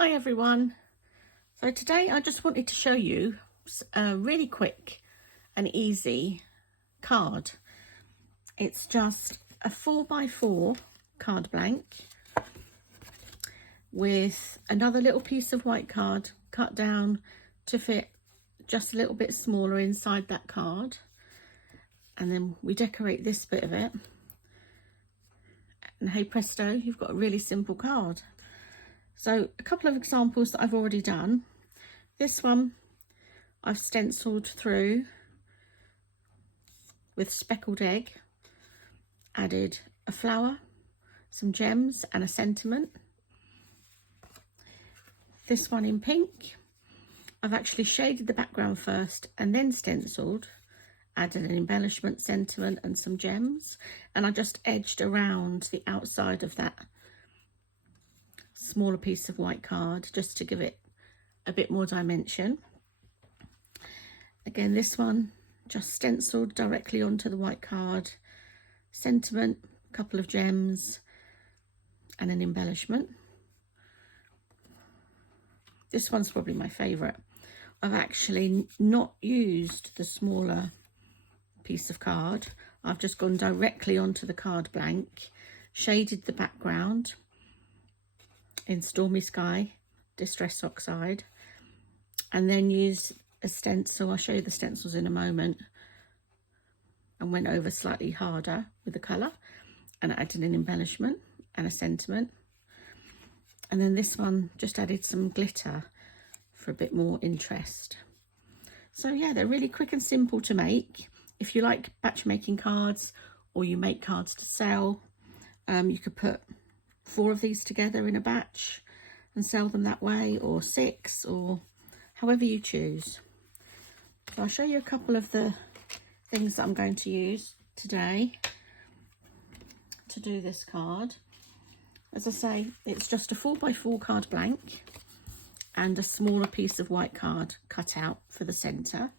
Hi everyone. So today I just wanted to show you a really quick and easy card. It's just a 4x4 card blank with another little piece of white card cut down to fit just a little bit smaller inside that card, and then we decorate this bit of it, and hey presto, you've got a really simple card. So a couple of examples that I've already done. This one I've stenciled through with speckled egg, added a flower, some gems and a sentiment. This one in pink, I've actually shaded the background first and then stenciled, added an embellishment, sentiment and some gems, and I just edged around the outside of that smaller piece of white card just to give it a bit more dimension. Again, this one just stenciled directly onto the white card, sentiment, a couple of gems and an embellishment. This one's probably my favourite. I've actually not used the smaller piece of card. I've just gone directly onto the card blank, shaded the background in Stormy Sky Distress Oxide, and then used a stencil. I'll show you the stencils in a moment, and went over slightly harder with the colour and added an embellishment and a sentiment. And then this one just added some glitter for a bit more interest. So yeah, they're really quick and simple to make. If you like batch making cards or you make cards to sell, you could put 4 of these together in a batch and sell them that way, or 6, or however you choose. So I'll show you a couple of the things that I'm going to use today to do this card. As I say, it's just a 4x4 card blank and a smaller piece of white card cut out for the centre.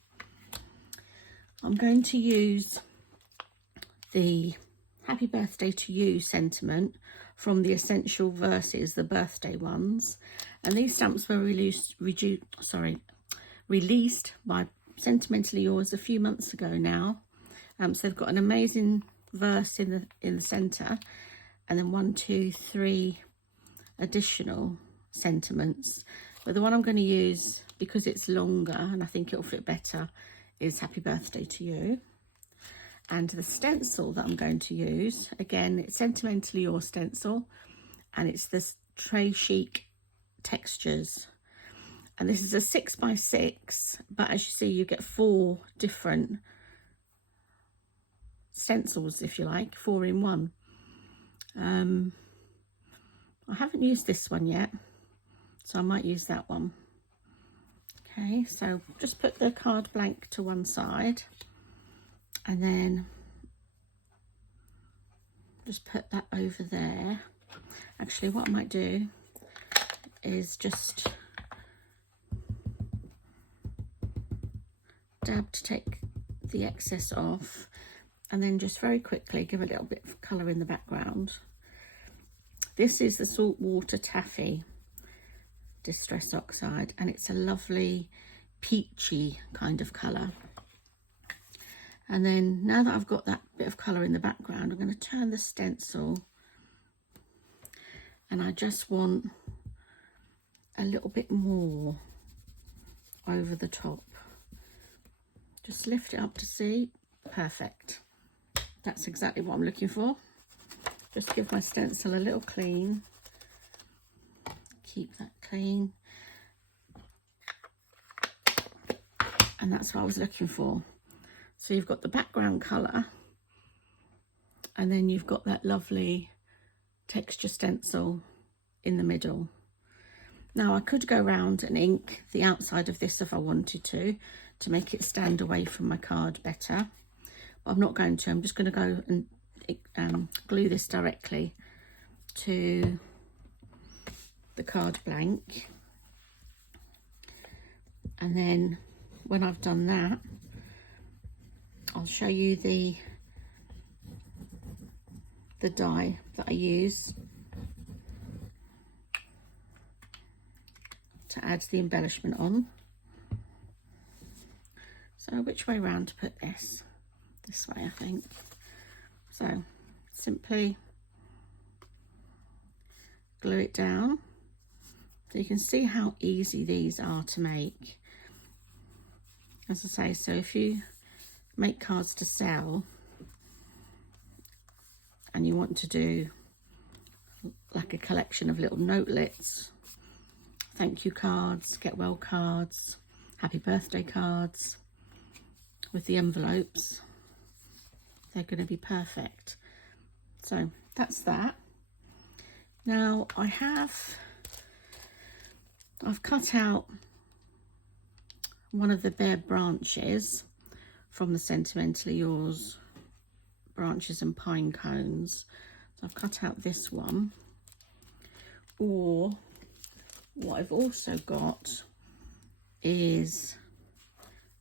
I'm going to use the Happy Birthday to You sentiment from the Essential Verses, the birthday ones, and these stamps were released by Sentimentally Yours a few months ago now. So they've got an amazing verse in the centre, and then 1, 2, 3 additional sentiments. But the one I'm going to use, because it's longer and I think it'll fit better, is Happy Birthday to You. And the stencil that I'm going to use, again, it's Sentimentally Your stencil, and it's this Tray Chic Textures. And this is a 6x6, but as you see, you get 4 different stencils, if you like, 4 in 1. I haven't used this one yet, so I might use that one. Okay, so just put the card blank to one side, and then just put that over there. Actually, what I might do is just dab to take the excess off, and then just very quickly give a little bit of colour in the background. This is the Saltwater Taffy Distress Oxide, and it's a lovely peachy kind of colour. And then now that I've got that bit of colour in the background, I'm going to turn the stencil, and I just want a little bit more over the top. Just lift it up to see. Perfect. That's exactly what I'm looking for. Just give my stencil a little clean. Keep that clean. And that's what I was looking for. So you've got the background colour, and then you've got that lovely texture stencil in the middle. Now I could go around and ink the outside of this if I wanted to make it stand away from my card better, but I'm not going to. I'm just going to go and glue this directly to the card blank, and then when I've done that, I'll show you the die that I use. to add the embellishment on. So which way round to put this? This way, I think. So simply glue it down. So you can see how easy these are to make. As I say, so if you make cards to sell and you want to do like a collection of little notelets, thank you cards, get well cards, happy birthday cards with the envelopes, they're going to be perfect. So that's that. Now I've cut out one of the bare branches from the Sentimentally Yours branches and pine cones. So I've cut out this one. Or what I've also got is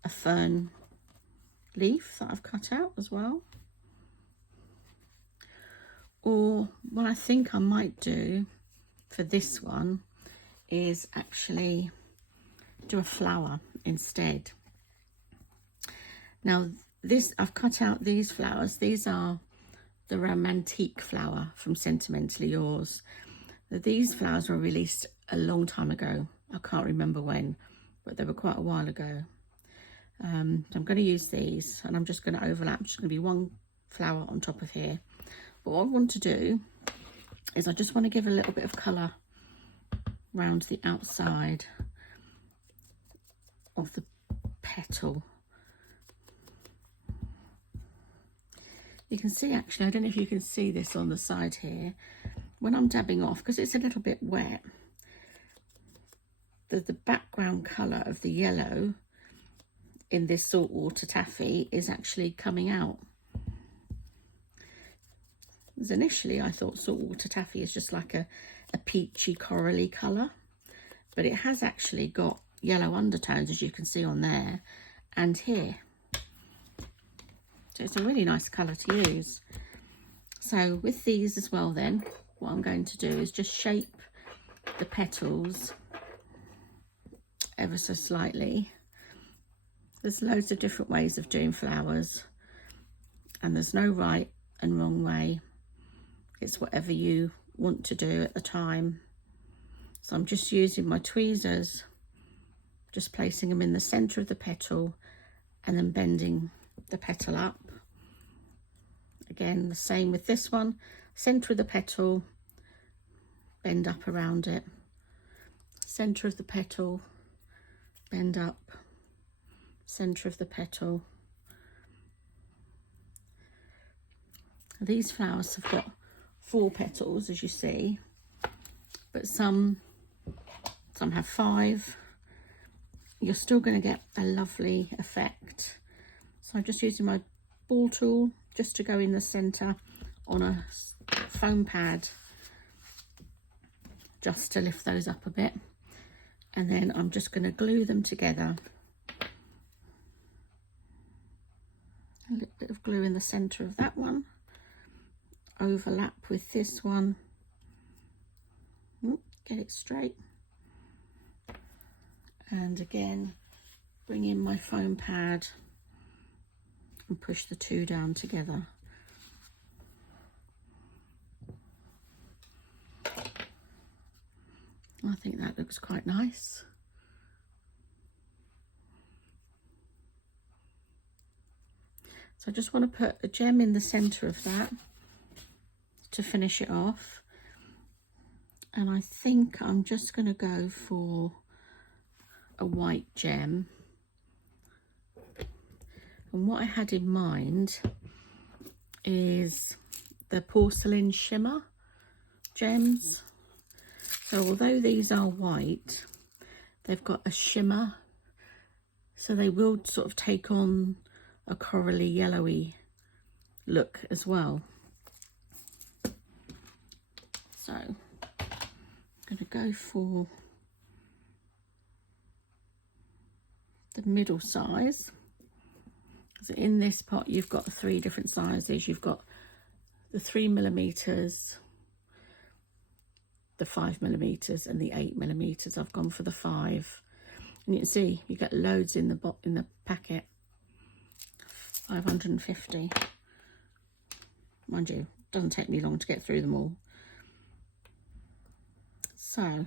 a fern leaf that I've cut out as well. Or what I think I might do for this one is actually do a flower instead. Now this, I've cut out these flowers. These are the Romantique flower from Sentimentally Yours. These flowers were released a long time ago. I can't remember when, but they were quite a while ago. So I'm going to use these, and I'm just going to overlap. Just going to be one flower on top of here. But what I want to do is I just want to give a little bit of colour around the outside of the petal. You can see, actually, I don't know if you can see this on the side here, when I'm dabbing off, because it's a little bit wet, the background colour of the yellow in this saltwater taffy is actually coming out. As initially I thought saltwater taffy is just like a peachy corally colour, but it has actually got yellow undertones, as you can see on there and here. So it's a really nice colour to use. So with these as well then, what I'm going to do is just shape the petals ever so slightly. There's loads of different ways of doing flowers, and there's no right and wrong way. It's whatever you want to do at the time. So I'm just using my tweezers, just placing them in the centre of the petal and then bending the petal up. Again, the same with this one, centre of the petal, bend up around it, centre of the petal, bend up, centre of the petal. These flowers have got 4 petals, as you see, but some have 5. You're still going to get a lovely effect. So I'm just using my ball tool just to go in the centre on a foam pad, just to lift those up a bit, and then I'm just going to glue them together. A little bit of glue in the centre of that one, overlap with this one, get it straight, and again bring in my foam pad and push the 2 down together. I think that looks quite nice. So I just want to put a gem in the centre of that to finish it off, and I think I'm just going to go for a white gem. And what I had in mind is the porcelain shimmer gems. So although these are white, they've got a shimmer, so they will sort of take on a corally yellowy look as well. So I'm going to go for the middle size. So in this pot you've got 3 different sizes. You've got the 3mm, the 5mm and the 8mm. I've gone for the 5, and you can see you get loads in the packet. 550. Mind you, doesn't take me long to get through them all. So,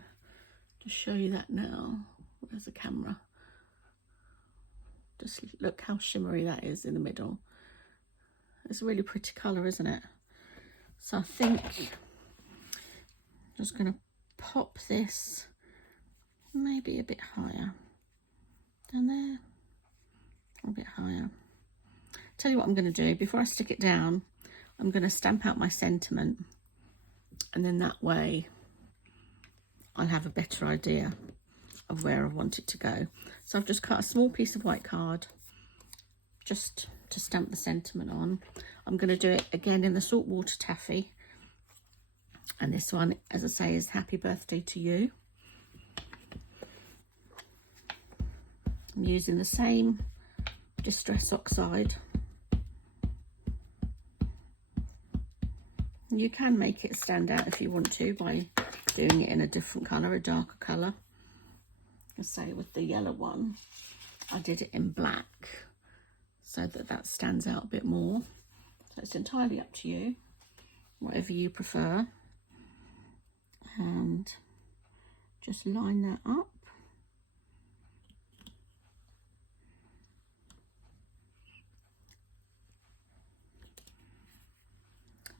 to show you that now, where's the camera? Just look how shimmery that is in the middle. It's a really pretty colour, isn't it? So I think I'm just going to pop this maybe a bit higher. Down there. A bit higher. Tell you what I'm going to do. Before I stick it down, I'm going to stamp out my sentiment. And then that way I'll have a better idea of where I want it to go. So I've just cut a small piece of white card just to stamp the sentiment on. I'm going to do it again in the saltwater taffy, and this one, as I say, is Happy Birthday to You. I'm using the same Distress Oxide. You can make it stand out if you want to by doing it in a different colour, a darker colour. Let's say with the yellow one, I did it in black so that stands out a bit more. So it's entirely up to you, whatever you prefer. And just line that up.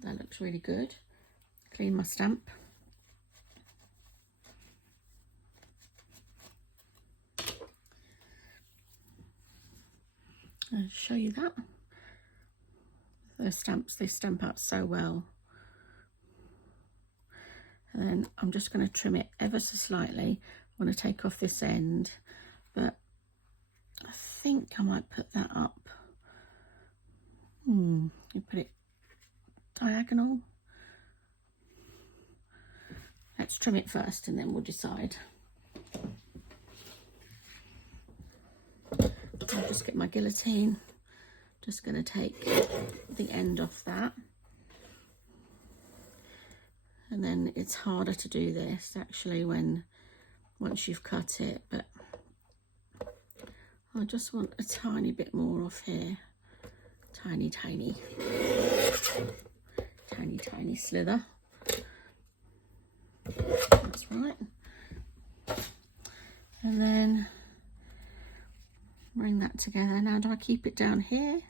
That looks really good. Clean my stamp. I'll show you that. Those stamps, they stamp out so well. And then I'm just going to trim it ever so slightly. I want to take off this end, but I think I might put that up. You put it diagonal. Let's trim it first and then we'll decide. I'll just get my guillotine. Just going to take the end off that. And then it's harder to do this actually once you've cut it, but I just want a tiny bit more off here. Tiny slither. That's right. And then bring that together. Now, do I keep it down here?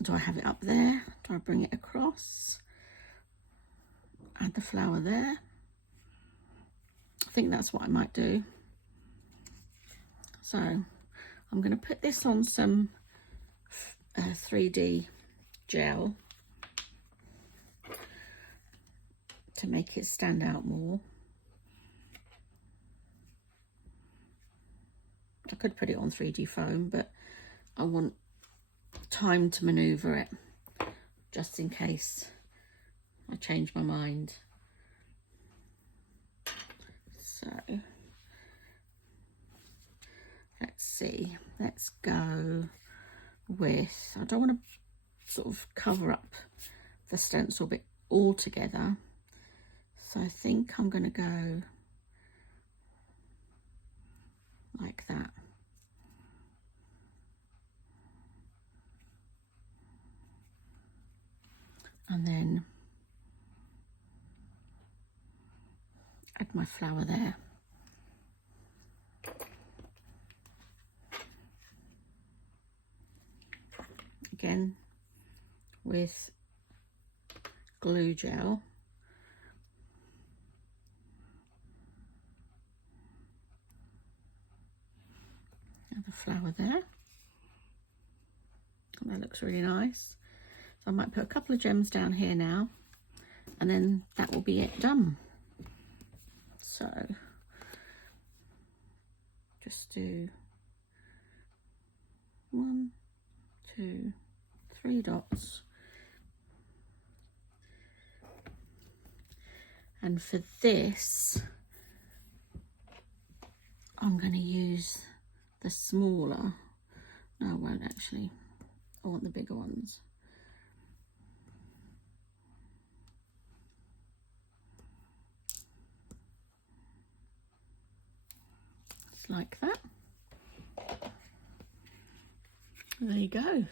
Do I have it up there? Do I bring it across? Add the flower there. I think that's what I might do. So I'm going to put this on some 3D gel to make it stand out more. I could put it on 3D foam, but I want time to maneuver it just in case I change my mind. So let's see, let's go with, I don't want to sort of cover up the stencil bit altogether, so I think I'm going to go like that. And then add my flower there. Again with glue gel. Add the flower there. And that looks really nice. So I might put a couple of gems down here now, and then that will be it done. So just do 1, 2, 3 dots. And for this, I'm going to use the smaller. No, I won't actually. I want the bigger ones. like that. There you go.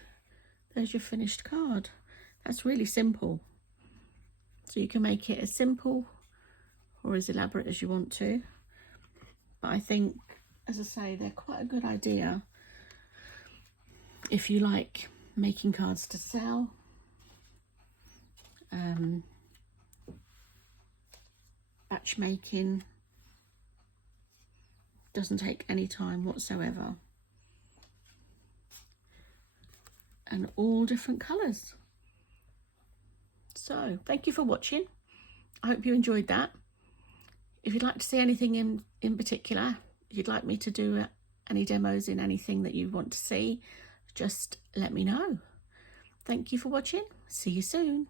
There's your finished card. That's really simple. So you can make it as simple or as elaborate as you want to. But I think, as I say, they're quite a good idea if you like making cards to sell. Batch making doesn't take any time whatsoever. And all different colours. So thank you for watching. I hope you enjoyed that. If you'd like to see anything in particular, if you'd like me to do any demos in anything that you want to see, just let me know. Thank you for watching. See you soon.